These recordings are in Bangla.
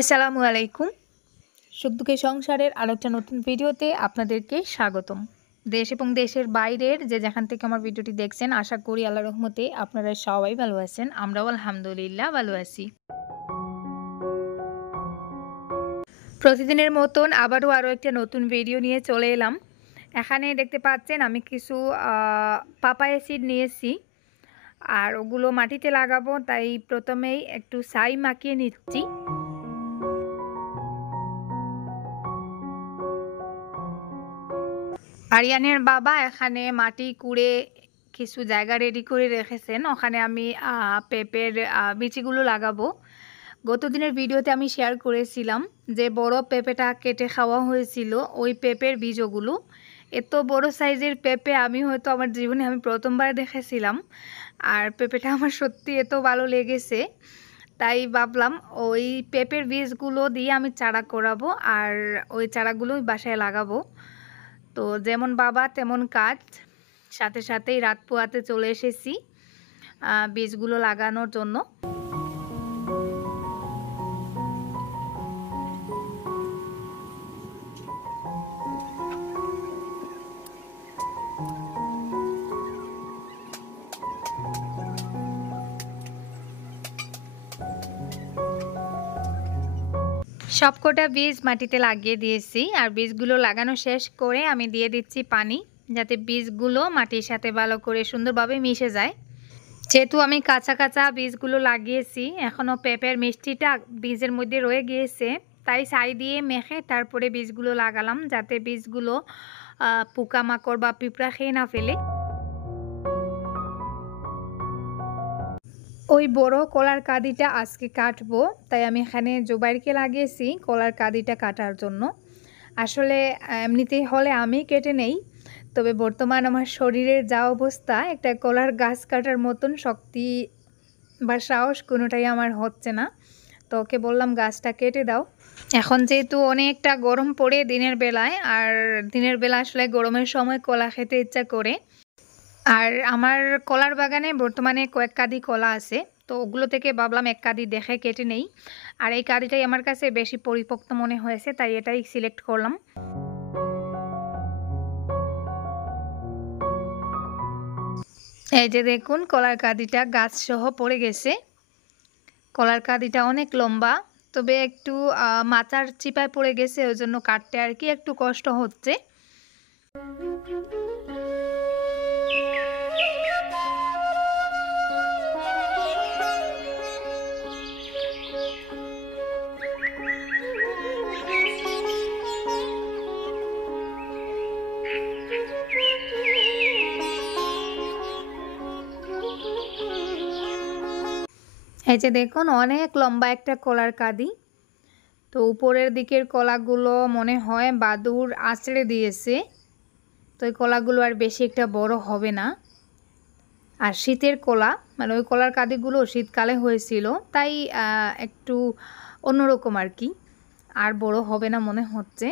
আসসালামু আলাইকুম। সুখ-দুঃখে সংসারের আরেকটা নতুন ভিডিওতে আপনাদেরকে স্বাগতম। দেশ এবং দেশের বাইরের যে যেখান থেকে আমার ভিডিওটি দেখছেন আশা করি আল্লাহর রহমতে আপনারা সবাই ভালো আছেন। আমরাও আলহামদুলিল্লাহ ভালো আছি। প্রতিদিনের মতন আরও একটা নতুন ভিডিও নিয়ে চলে এলাম। এখানে দেখতে পাচ্ছেন আমি কিছু পাপায়া সিড নিয়েছি। আর ওগুলো মাটিতে লাগাবো, তাই প্রথমেই একটু ছাই মাখিয়ে নিচ্ছি। আরিয়ানের বাবা এখানে মাটি কুড়ে কিছু জায়গা রেডি করে রেখেছেন। ওখানে আমি পেঁপের বিচিগুলো লাগাবো। গত দিনের ভিডিওতে আমি শেয়ার করেছিলাম যে বড় পেঁপেটা কেটে খাওয়া হয়েছিল, ওই পেঁপের বীজগুলো। এত বড় সাইজের পেঁপে আমি হয়তো আমার জীবনে প্রথমবার দেখেছিলাম। আর পেঁপেটা আমার সত্যি এত ভালো লেগেছে, তাই ভাবলাম ওই পেঁপের বীজগুলো দিয়ে আমি চারা করাবো আর ওই চারাগুলোই বাসায় লাগাবো। তো যেমন বাবা তেমন কাজ, সাথে সাথেই রাত পোয়াতে চলে এসেছি বীজগুলো লাগানোর জন্য। সবকটা বীজ মাটিতে লাগিয়ে দিয়েছি আর বীজগুলো লাগানো শেষ করে আমি দিয়ে দিচ্ছি পানি, যাতে বীজগুলো মাটির সাথে ভালো করে সুন্দরভাবে মিশে যায়। যেহেতু আমি কাঁচা কাঁচা বীজগুলো লাগিয়েছি, এখনও পেঁপের মিষ্টিটা বীজের মধ্যে রয়ে গিয়েছে, তাই ছাই দিয়ে মেখে তারপরে বীজগুলো লাগালাম, যাতে বীজগুলো পোকামাকড় বা পিঁপড়া খেয়ে না ফেলে। ওই বড় কলার কাঁদিটা আজকে কাটবো, তাই আমি এখানে জুবাইরকে লাগিয়েছি কলার কাঁদিটা কাটার জন্য। আসলে এমনিতেই হলে আমি কেটে নেই, তবে বর্তমান আমার শরীরের যা অবস্থা, একটা কলার গাছ কাটার মতন শক্তি বা সাহস কোনোটাই আমার হচ্ছে না। তো ওকে বললাম গাছটা কেটে দাও। এখন যেহেতু অনেকটা গরম পড়ে দিনের বেলায়, আর দিনের বেলা আসলে গরমের সময় কলা খেতে ইচ্ছা করে। আর আমার কলার বাগানে বর্তমানে কয়েক কাঁদি কলা আছে, তো ওগুলো থেকে ভাবলাম এক কাঁদি দেখে কেটে নেই। আর এই কাঁদিটাই আমার কাছে বেশি পরিপক্ত মনে হয়েছে, তাই এটাই সিলেক্ট করলাম। এই যে দেখুন কলার কাঁদিটা গাছ সহ পড়ে গেছে। কলার কাঁদিটা অনেক লম্বা, তবে একটু মাচার চিপায় পড়ে গেছে, ওই জন্য কাটতে আর কি একটু কষ্ট হচ্ছে। এই যে দেখুন অনেক লম্বা একটা কলার কাঁদি। তো উপরের দিকের কলাগুলো মনে হয় বাদুড় আঁচড়ে দিয়েছে, তো ওই কলাগুলো আর বেশি একটা বড় হবে না। আর শীতের কলা, মানে ওই কলার কাঁদিগুলো শীতকালে হয়েছিল, তাই একটু অন্যরকম আর কি, আর বড় হবে না মনে হচ্ছে।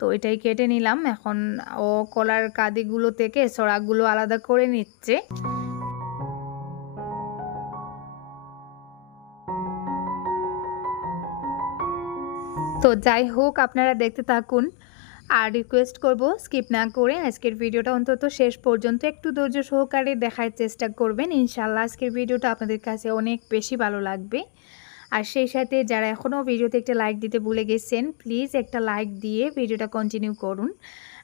তো এটাই কেটে নিলাম। এখন ও কলার কাঁদিগুলো থেকে ছড়াগুলো আলাদা করে নিচ্ছে। তো যাই হোক, আপনারা দেখতে থাকুন। আর রিকোয়েস্ট করব স্কিপ না করে আজকের ভিডিওটা অন্তত শেষ পর্যন্ত একটু ধৈর্য সহকারে দেখার চেষ্টা করবেন। ইনশাআল্লাহ আজকের ভিডিওটা আপনাদের কাছে অনেক বেশি ভালো লাগবে। আর সেই সাথে যারা এখনও ভিডিওতে একটা লাইক দিতে ভুলে গেছেন, প্লিজ একটা লাইক দিয়ে ভিডিওটা কন্টিনিউ করুন।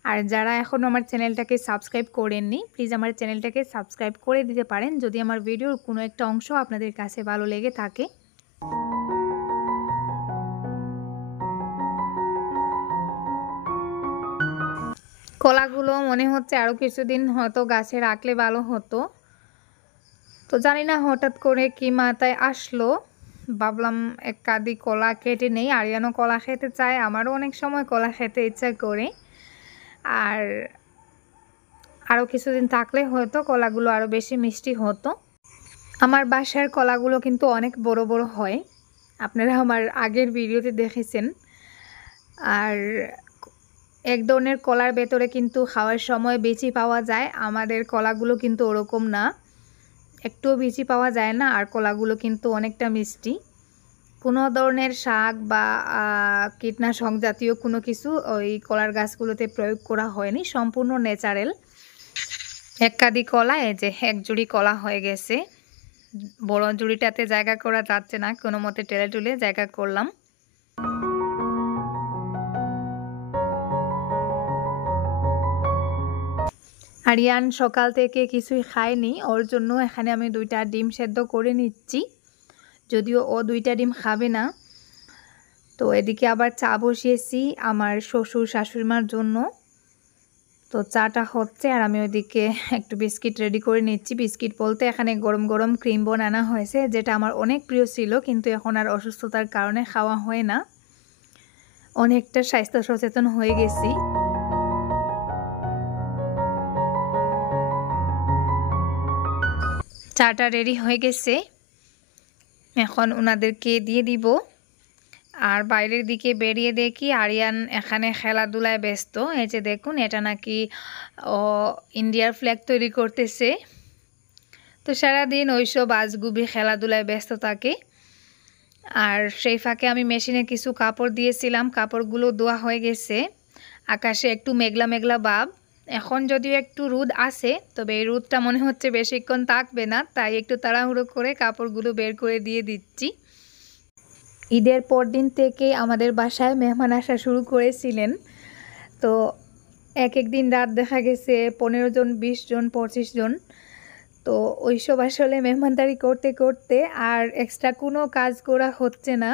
আর যারা এখনও আমার চ্যানেলটাকে সাবস্ক্রাইব করেননি, প্লিজ আমার চ্যানেলটাকে সাবস্ক্রাইব করে দিতে পারেন যদি আমার ভিডিওর কোনো একটা অংশ আপনাদের কাছে ভালো লেগে থাকে। কলাগুলো মনে হচ্ছে আরও কিছুদিন হয়তো গাছে রাখলে ভালো হতো। তো জানি না হঠাৎ করে কি মাথায় আসলো, ভাবলাম এক কাঁদি কলা কেটে নেই। আরিয়ানও কলা খেতে চায়, আমারও অনেক সময় কলা খেতে ইচ্ছা করে। আর আরও কিছুদিন থাকলে হয়তো কলাগুলো আরও বেশি মিষ্টি হতো। আমার বাসার কলাগুলো কিন্তু অনেক বড় বড় হয়, আপনারা আমার আগের ভিডিওতে দেখেছেন। আর এক ধরনের কলার ভেতরে কিন্তু খাওয়ার সময় বিচি পাওয়া যায়, আমাদের কলাগুলো কিন্তু ওরকম না, একটুও বিচি পাওয়া যায় না। আর কলাগুলো কিন্তু অনেকটা মিষ্টি। কোনো ধরনের শাক বা কীটনাশক জাতীয় কোনো কিছু ওই কলার গাছগুলোতে প্রয়োগ করা হয়নি, সম্পূর্ণ ন্যাচারাল। এক কাঁদি কলা, এই যে এক জুড়ি কলা হয়ে গেছে। বড় জুড়িটাতে জায়গা করা যাচ্ছে না, কোনো মতে টেলে টুলে জায়গা করলাম। আরিয়ান সকাল থেকে কিছুই খায়নি, ওর জন্য এখানে আমি 2টা ডিম সেদ্ধ করে নিচ্ছি, যদিও ও 2টা ডিম খাবে না। তো এদিকে আবার চা বসিয়েছি আমার শ্বশুর শাশুড়িমার জন্য। তো চাটা হচ্ছে আর আমি ওইদিকে একটু বিস্কিট রেডি করে নিচ্ছি। বিস্কিট বলতে এখানে গরম গরম ক্রিম বোন আনা হয়েছে, যেটা আমার অনেক প্রিয় ছিল, কিন্তু এখন আর অসুস্থতার কারণে খাওয়া হয় না। অনেকটা স্বাস্থ্য সচেতন হয়ে গেছি। চাটা রেডি হয়ে গেছে, এখন ওনাদেরকে দিয়ে দিব। আর বাইরের দিকে বেরিয়ে দেখি আরিয়ান এখানে খেলাধুলায় ব্যস্ত। এই যে দেখুন, এটা নাকি ইন্ডিয়ার ফ্ল্যাগ তৈরি করতেছে। তো সারাদিন ওইসব আজগুবি খেলাধুলায় ব্যস্ত থাকে। আর সেই ফাঁকে আমি মেশিনে কিছু কাপড় দিয়েছিলাম, কাপড়গুলো ধোয়া হয়ে গেছে। আকাশে একটু মেঘলা মেঘলা ভাব, এখন যদিও একটু রোদ আছে, তবে এই রোদটা মনে হচ্ছে বেশিক্ষণ থাকবে না, তাই একটু তাড়াহুড়ো করে কাপড়গুলো বের করে দিয়ে দিচ্ছি। ঈদের পর দিন থেকে আমাদের বাসায় মেহমান আসা শুরু করেছিলেন। তো এক এক দিন রাত দেখা গেছে 15 জন, 20 জন, 25 জন। তো ওইসব আসলে মেহমানদারি করতে করতে আর এক্সট্রা কোনো কাজ করা হচ্ছে না।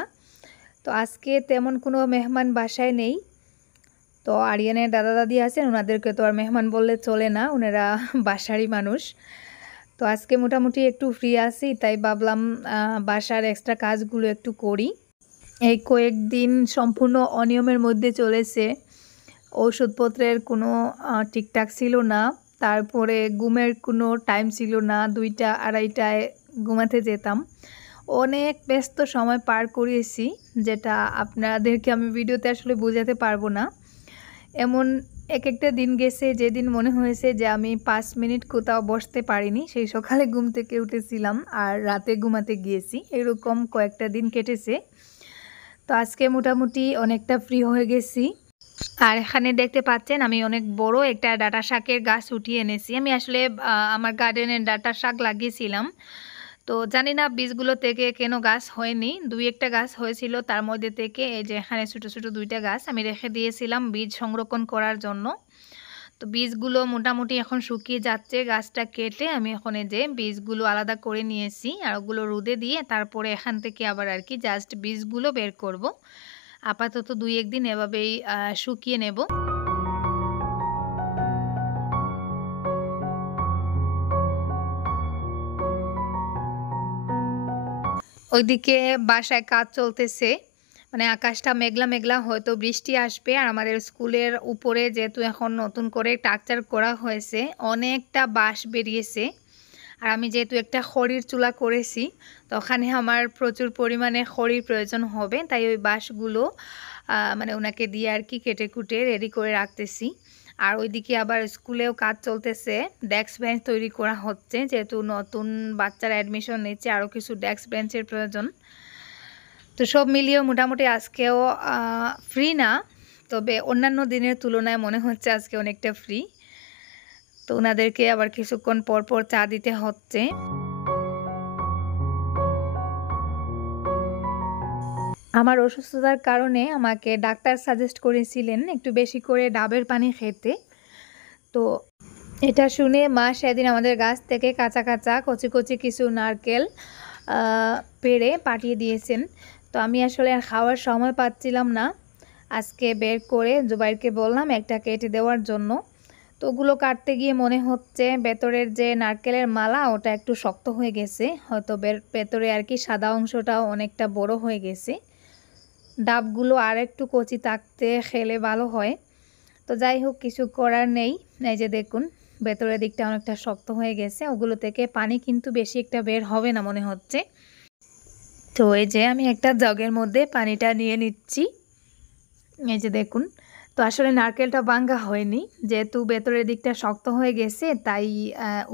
তো আজকে তেমন কোনো মেহমান বাসায় নেই। তো আরিয়ানের দাদা দাদি আছেন, ওনাদেরকে তো আর মেহমান বললে চলে না, ওনারা বাসারই মানুষ। তো আজকে মোটামুটি একটু ফ্রি আছি, তাই ভাবলাম বাসার এক্সট্রা কাজগুলো একটু করি। এই কয়েকদিন সম্পূর্ণ অনিয়মের মধ্যে চলেছে। ওষুধপত্রের কোনো ঠিকঠাক ছিল না, তারপরে ঘুমের কোনো টাইম ছিল না, 2টা 2:30টায় ঘুমাতে যেতাম। অনেক ব্যস্ত সময় পার করিয়েছি, যেটা আপনাদেরকে আমি ভিডিওতে আসলে বোঝাতে পারবো না। এমন এক একটা দিন গেছে যেদিন মনে হয়েছে যে আমি 5 মিনিট কোথাও বসতে পারিনি, সেই সকালে ঘুম থেকে উঠেছিলাম আর রাতে ঘুমাতে গিয়েছি, এরকম কয়েকটা দিন কেটেছে। তো আজকে মোটামুটি অনেকটা ফ্রি হয়ে গেছি। আর এখানে দেখতে পাচ্ছেন আমি অনেক বড় একটা ডাঁটা শাকের গাছ উঠিয়ে এনেছি। আমি আসলে আমার গার্ডেনে ডাঁটা শাক লাগিয়েছিলাম, তো জানি না বীজগুলো থেকে কেন গাছ হয়নি। 2-1টা গাছ হয়েছিল, তার মধ্যে থেকে এই যে এখানে ছোট ছোট 2টা গাছ আমি রেখে দিয়েছিলাম বীজ সংরক্ষণ করার জন্য। তো বীজগুলো মোটামুটি এখন শুকিয়ে যাচ্ছে, গাছটা কেটে আমি এখন এই যে বীজগুলো আলাদা করে নিয়েছি, আর ওগুলো রোদে দিয়ে তারপরে এখান থেকে আবার আর কি জাস্ট বীজগুলো বের করব। আপাতত 2-1 দিন এভাবেই শুকিয়ে নেব। ওইদিকে বাসায় কাজ চলতেছে, মানে আকাশটা মেঘলা মেঘলা, হয়তো বৃষ্টি আসবে। আর আমাদের স্কুলের উপরে যেহেতু এখন নতুন করে স্ট্রাকচার করা হয়েছে, অনেকটা বাঁশ বেরিয়েছে। আর আমি যেহেতু একটা খড়ির চুলা করেছি, তো ওখানে আমার প্রচুর পরিমাণে খড়ির প্রয়োজন হবে, তাই ওই বাঁশগুলো মানে ওনাকে দিয়ে আর কি কেটে কুটে রেডি করে রাখতেছি। আর ওইদিকে আবার স্কুলেও কাজ চলতেছে, ডেস্ক বেঞ্চ তৈরি করা হচ্ছে, যেহেতু নতুন বাচ্চারা অ্যাডমিশন নিচ্ছে, আরও কিছু ডেস্ক বেঞ্চের প্রয়োজন। তো সব মিলিয়ে মোটামুটি আজকেও ফ্রি না, তবে অন্যান্য দিনের তুলনায় মনে হচ্ছে আজকে অনেকটা ফ্রি। তো ওনাদেরকে আবার কিছুক্ষণ পর পর চা দিতে হচ্ছে। আমার অসুস্থতার কারণে আমাকে ডাক্তার সাজেস্ট করেছিলেন একটু বেশি করে ডাবের পানি খেতে। তো এটা শুনে মা সেদিন আমাদের গাছ থেকে কাঁচা কাঁচা কচি কচি কিছু নারকেল পেড়ে পাঠিয়ে দিয়েছেন। তো আমি আসলে আর খাওয়ার সময় পাচ্ছিলাম না, আজকে বের করে জুবাইরকে বললাম একটা কেটে দেওয়ার জন্য। তো ওগুলো কাটতে গিয়ে মনে হচ্ছে ভেতরের যে নারকেলের মালা ওটা একটু শক্ত হয়ে গেছে, হয়তো ভেতরে আর কি সাদা অংশটাও অনেকটা বড় হয়ে গেছে। ডাবগুলো আর একটু কচি থাকতে খেলে ভালো হয়। তো যাই হোক, কিছু করার নেই। এই যে দেখুন, ভেতরের দিকটা অনেকটা শক্ত হয়ে গেছে, ওগুলো থেকে পানি কিন্তু বেশি একটা বের হবে না মনে হচ্ছে। তো এই যে আমি একটা জগের মধ্যে পানিটা নিয়ে নিচ্ছি, এই যে দেখুন। তো আসলে নারকেলটা ভাঙা হয়নি, যেহেতু ভেতরের দিকটা শক্ত হয়ে গেছে, তাই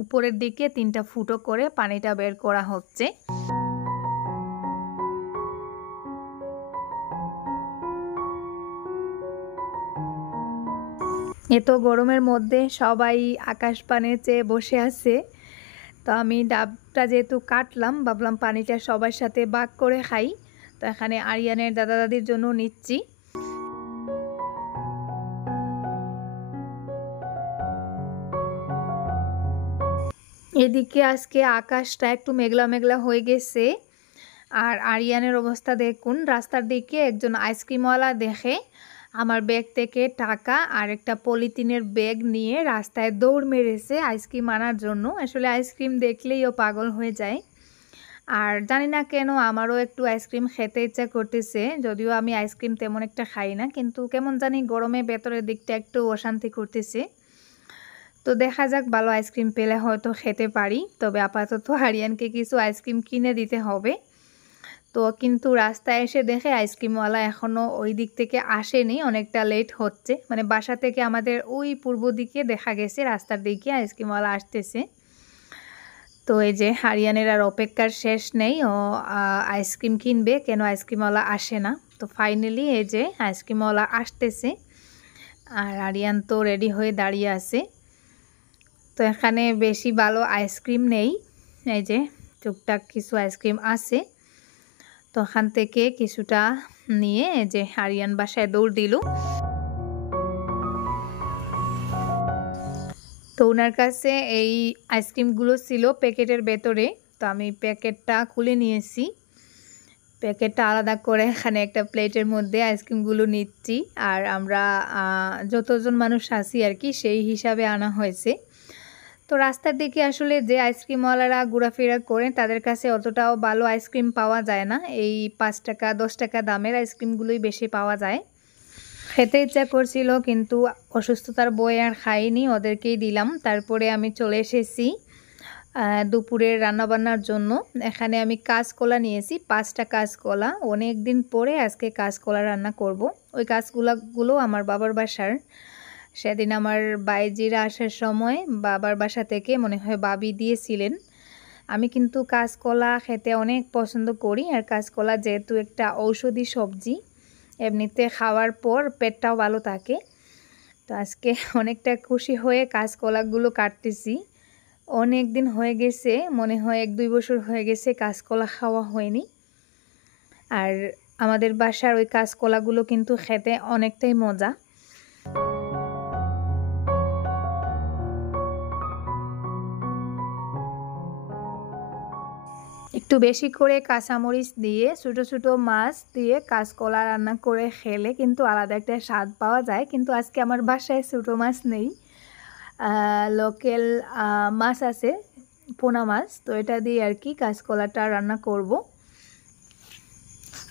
উপরের দিকে 3টা ফুটো করে পানিটা বের করা হচ্ছে। এত গরমের মধ্যে সবাই আকাশ পানে চেয়ে বসে আছে। তো আমি ডাবটা যেহেতু কাটলাম, ভাবলাম পানিটা সবার সাথে ভাগ করে খাই। তো এখানে আরিয়ানের দাদা দাদির জন্য নিচ্ছি। এদিকে আজকে আকাশটা একটু মেঘলা মেঘলা হয়ে গেছে। আর আরিয়ানের অবস্থা দেখুন, রাস্তার দিকে একজন আইসক্রিমওয়ালা দেখে আমার ব্যাগ থেকে টাকা আর একটা পলিথিনের ব্যাগ নিয়ে রাস্তায় দৌড় মেরেছে আইসক্রিম আনার জন্য। আসলে আইসক্রিম দেখলেই ও পাগল হয়ে যায়। আর জানি না কেন আমারও একটু আইসক্রিম খেতে ইচ্ছা করতেছে, যদিও আমি আইসক্রিম তেমন একটা খাই না, কিন্তু কেমন জানি গরমে ভেতরের দিকটা একটু অশান্তি করতেছে। তো দেখা যাক, ভালো আইসক্রিম পেলে হয়তো খেতে পারি। তবে আপাতত আরিয়ানকে কিছু আইসক্রিম কিনে দিতে হবে। তো কিন্তু রাস্তায় এসে দেখে আইসক্রিমওয়ালা এখনও ওই দিক থেকে আসেনি, অনেকটা লেট হচ্ছে। মানে বাসা থেকে আমাদের ওই পূর্ব দিকে দেখা গেছে রাস্তার দিকে আইসক্রিমওয়ালা আসতেছে। তো এই যে আরিয়ানের আর অপেক্ষার শেষ নেই, ও আইসক্রিম কিনবে, কেন আইসক্রিমওয়ালা আসে না। তো ফাইনালি এই যে আইসক্রিমওয়ালা আসতেছে আর আরিয়ান তো রেডি হয়ে দাঁড়িয়ে আছে। তো এখানে বেশি ভালো আইসক্রিম নেই, এই যে টুকটাক কিছু আইসক্রিম আছে। তো ওখান থেকে কিছুটা নিয়ে যে আরিয়ান বাসায় দৌড় দিল। তো ওনার কাছে এই আইসক্রিমগুলো ছিল প্যাকেটের ভেতরে। তো আমি প্যাকেটটা খুলে নিয়েছি, প্যাকেটটা আলাদা করে এখানে একটা প্লেটের মধ্যে আইসক্রিমগুলো নিচ্ছি। আর আমরা যতজন মানুষ আছি আর কি, সেই হিসাবে আনা হয়েছে। তো রাস্তার দিকে আসলে যে আইসক্রিমওয়ালারা ঘোরাফেরা করেন তাদের কাছে অতটাও ভালো আইসক্রিম পাওয়া যায় না। এই 5 টাকা 10 টাকা দামের আইসক্রিমগুলোই বেশি পাওয়া যায়। খেতে ইচ্ছা করছিল, কিন্তু অসুস্থতার বয়ে আর খাইনি, ওদেরকেই দিলাম। তারপরে আমি চলে এসেছি দুপুরের রান্নাবান্নার জন্য। এখানে আমি কাঁচকলা নিয়েছি, 5টা কাঁচকলা। অনেক দিন পরে আজকে কাঁচকলা রান্না করব। ওই কাঁচকলাগুলো আমার বাবার বাসার। সেদিন আমার বাইজিরা আসার সময় বাবার বাসা থেকে মনে হয় ভাবি দিয়েছিলেন। আমি কিন্তু কাঁচকলা খেতে অনেক পছন্দ করি, আর কাঁচকলা যেহেতু একটা ঔষধি সবজি, এমনিতে খাওয়ার পর পেটটাও ভালো থাকে। তো আজকে অনেকটা খুশি হয়ে কাঁচকলাগুলো কাটতেছি। অনেক দিন হয়ে গেছে, মনে হয় 1-2 বছর হয়ে গেছে কাঁচকলা খাওয়া হয়নি। আর আমাদের বাসার ওই কাঁচকলাগুলো কিন্তু খেতে অনেকটাই মজা। একটু বেশি করে কাঁচামরিচ দিয়ে ছোটো ছোটো মাছ দিয়ে কাঁচকলা রান্না করে খেলে কিন্তু আলাদা একটা স্বাদ পাওয়া যায়। কিন্তু আজকে আমার বাসায় ছোটো মাছ নেই, লোকাল মাছ আছে, পোনা মাছ। তো এটা দিয়ে আর কি কাঁচকলাটা রান্না করব।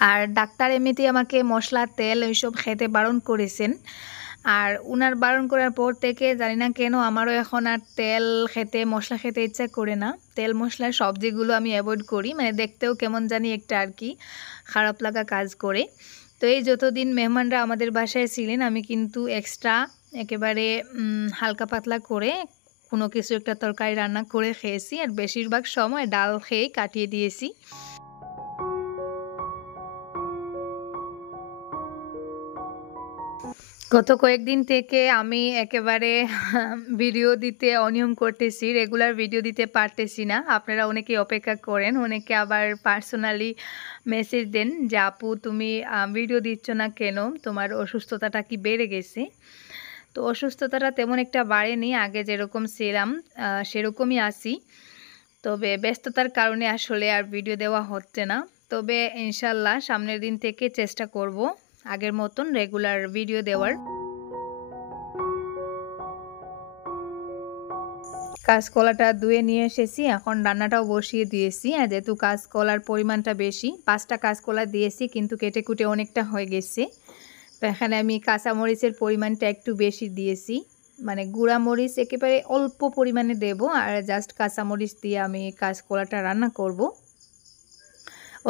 আর ডাক্তার এমনিতেই আমাকে মশলা তেল ওইসব খেতে বারণ করেছেন। আর উনার বারণ করার পর থেকে জানি না কেন আমারও এখন আর তেল খেতে মশলা খেতে ইচ্ছা করে না। তেল মশলার সবজিগুলো আমি অ্যাভয়েড করি, মানে দেখতেও কেমন জানি একটা আর কি খারাপ লাগা কাজ করে। তো এই যতদিন মেহমানরা আমাদের বাসায় ছিলেন আমি কিন্তু এক্সট্রা একেবারে হালকা পাতলা করে কোনো কিছু একটা তরকারি রান্না করে খেয়েছি, আর বেশিরভাগ সময় ডাল খেয়ে কাটিয়ে দিয়েছি। গত কয়েকদিন থেকে আমি একেবারে ভিডিও দিতে অনিয়ম করতেছি, রেগুলার ভিডিও দিতে পারতেছি না। আপনারা অনেকেই অপেক্ষা করেন, অনেকে আবার পার্সোনালি মেসেজ দেন যে আপু তুমি ভিডিও দিচ্ছ না কেন, তোমার অসুস্থতাটা কি বেড়ে গেছে? তো অসুস্থতাটা তেমন একটা বাড়েনি, আগে যেরকম ছিলাম সেরকমই আছি। তবে ব্যস্ততার কারণে আসলে আর ভিডিও দেওয়া হচ্ছে না। তবে ইনশাল্লাহ সামনের দিন থেকে চেষ্টা করব আগের মতন রেগুলার ভিডিও দেওয়ার। কাঁচকলাটা ধুয়ে নিয়ে এসেছি, এখন রান্নাটাও বসিয়ে দিয়েছি। আর যেহেতু কাঁচকলার পরিমাণটা বেশি, 5টা কাঁচকলা দিয়েছি কিন্তু কেটে কুটে অনেকটা হয়ে গেছে। তো এখানে আমি কাঁচামরিচের পরিমাণটা একটু বেশি দিয়েছি, মানে গুঁড়া মরিচ একেবারে অল্প পরিমাণে দেব, আর জাস্ট কাঁচামরিচ দিয়ে আমি কাঁচকলাটা রান্না করব।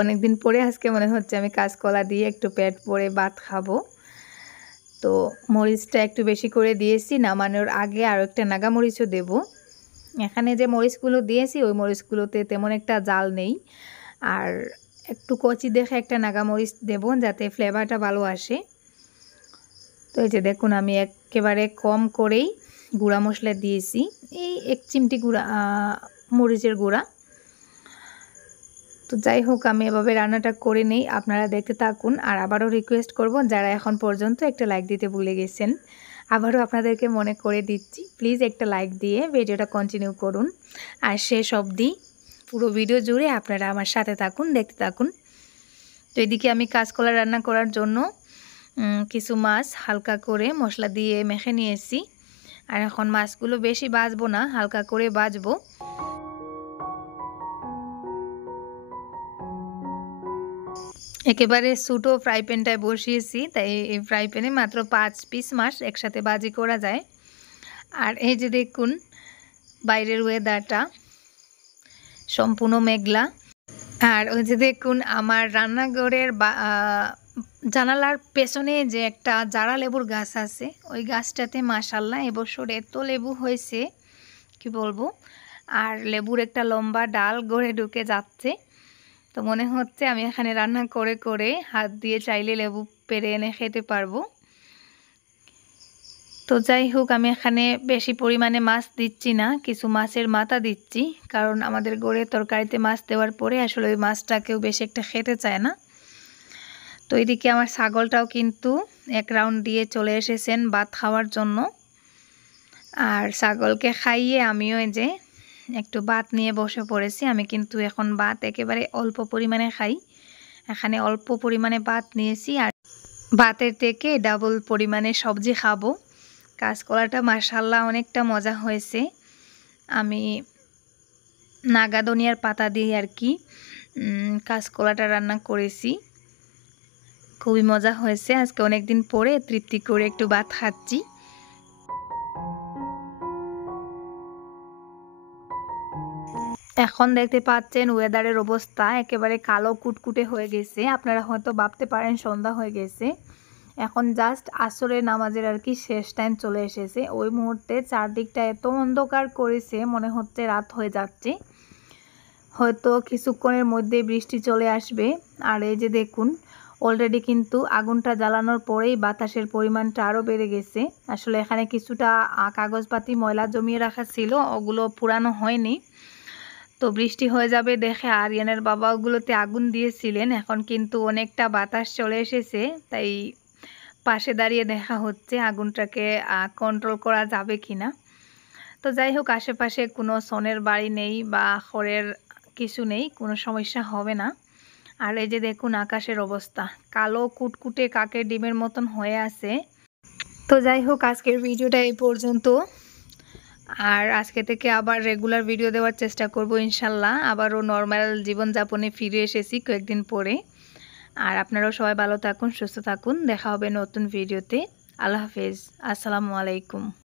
অনেকদিন পরে আজকে মনে হচ্ছে আমি কাঁচকলা দিয়ে একটু পেট ভরে ভাত খাবো। তো মরিচটা একটু বেশি করে দিয়েছি, নামানোর আগে আরও একটা নাগা মরিচও দেব। এখানে যে মরিচগুলো দিয়েছি ওই মরিচগুলোতে তেমন একটা জাল নেই, আর একটু কচি দেখে একটা নাগা মরিচ দেব যাতে ফ্লেভারটা ভালো আসে। তো এই যে দেখুন আমি একেবারে কম করেই গুঁড়া মশলা দিয়েছি, এই 1 চিমটি মরিচের গুঁড়া। তো যাই হোক, আমি এভাবে রান্নাটা করে নেই, আপনারা দেখতে থাকুন। আর আবারও রিকোয়েস্ট করব, যারা এখন পর্যন্ত একটা লাইক দিতে ভুলে গেছেন, আবারও আপনাদেরকে মনে করে দিচ্ছি, প্লিজ একটা লাইক দিয়ে ভিডিওটা কন্টিনিউ করুন। আর শেষ অবধি পুরো ভিডিও জুড়ে আপনারা আমার সাথে থাকুন, দেখতে থাকুন। তো এদিকে আমি কাঁচকলা রান্না করার জন্য কিছু মাছ হালকা করে মশলা দিয়ে মেখে নিয়েছি। আর এখন মাছগুলো বেশি ভাজবো না, হালকা করে ভাজবো। একেবারে ছোটো ফ্রাই প্যানটায় বসিয়েছি, তাই এই ফ্রাই প্যানে মাত্র 5 পিস মাছ একসাথে ভাজি করা যায়। আর এই যে দেখুন, বাইরের ওয়েদারটা সম্পূর্ণ মেঘলা। আর ওই যে দেখুন, আমার রান্নাঘরের জানালার পেছনে যে একটা জারা লেবুর গাছ আছে, ওই গাছটাতে মাশাআল্লাহ এবছর এত লেবু হয়েছে কি বলবো। আর লেবুর একটা লম্বা ডাল গড়ে ঢুকে যাচ্ছে। তো মনে হচ্ছে আমি এখানে রান্না করে করে হাত দিয়ে চাইলে লেবু পেরে এনে খেতে পারবো। তো যাই হোক, আমি এখানে বেশি পরিমাণে মাছ দিচ্ছি না, কিছু মাছের মাথা দিচ্ছি, কারণ আমাদের গড়ে তরকারিতে মাছ দেওয়ার পরে আসলে ওই মাছটা কেউ বেশি একটা খেতে চায় না। তো এদিকে আমার ছাগলটাও কিন্তু 1 রাউন্ড দিয়ে চলে এসেছেন ভাত খাওয়ার জন্য। আর ছাগলকে খাইয়ে আমিও এই যে একটু ভাত নিয়ে বসে পড়েছি। আমি কিন্তু এখন ভাত একেবারে অল্প পরিমাণে খাই, এখানে অল্প পরিমাণে ভাত নিয়েছি, আর ভাতের থেকে ডাবল পরিমাণে সবজি খাবো। কাঁচকলাটা মাশাআল্লাহ অনেকটা মজা হয়েছে। আমি নাগা ধনিয়ার পাতা দিয়ে আর কি কাঁচকলাটা রান্না করেছি, খুবই মজা হয়েছে। আজকে অনেক দিন পরে তৃপ্তি করে একটু ভাত খাচ্ছি। এখন দেখতে পাচ্ছেন ওয়েদারের অবস্থা একেবারে কালো কুটকুটে হয়ে গেছে। আপনারা হয়তো ভাবতে পারেন সন্ধ্যা হয়ে গেছে, এখন জাস্ট আসরের নামাজের আর কি শেষ টাইম চলে এসেছে। ওই মুহূর্তে চারদিকটা এত অন্ধকার করেছে, মনে হচ্ছে রাত হয়ে যাচ্ছে, হয়তো কিছুক্ষণের মধ্যে বৃষ্টি চলে আসবে। আর এই যে দেখুন, অলরেডি কিন্তু আগুনটা জ্বালানোর পরেই বাতাসের পরিমাণটা আরও বেড়ে গেছে। আসলে এখানে কিছুটা কাগজপাতি ময়লা জমিয়ে রাখা ছিল, ওগুলো পুরানো হয়নি। তো বৃষ্টি হয়ে যাবে দেখে আরিয়ানের বাবা ওগুলোতে আগুন দিয়েছিলেন, এখন কিন্তু অনেকটা বাতাস চলে এসেছে, তাই পাশে দাঁড়িয়ে দেখা হচ্ছে আগুনটাকে কন্ট্রোল করা যাবে কিনা। তো যাই হোক, আশেপাশে কোনো সনের বাড়ি নেই বা খড়ের কিছু নেই, কোনো সমস্যা হবে না। আর এই যে দেখুন আকাশের অবস্থা, কালো কুটকুটে কাকের ডিমের মতন হয়ে আছে। তো যাই হোক, আজকের ভিডিওটা এই পর্যন্ত। আর আজকে থেকে আবার রেগুলার ভিডিও দেওয়ার চেষ্টা করব ইনশাল্লাহ। আবারও নর্মাল জীবনযাপনে ফিরে এসেছি কয়েকদিন পরে। আর আপনারাও সবাই ভালো থাকুন, সুস্থ থাকুন, দেখা হবে নতুন ভিডিওতে। আল্লাহ হাফেজ, আসসালামু আলাইকুম।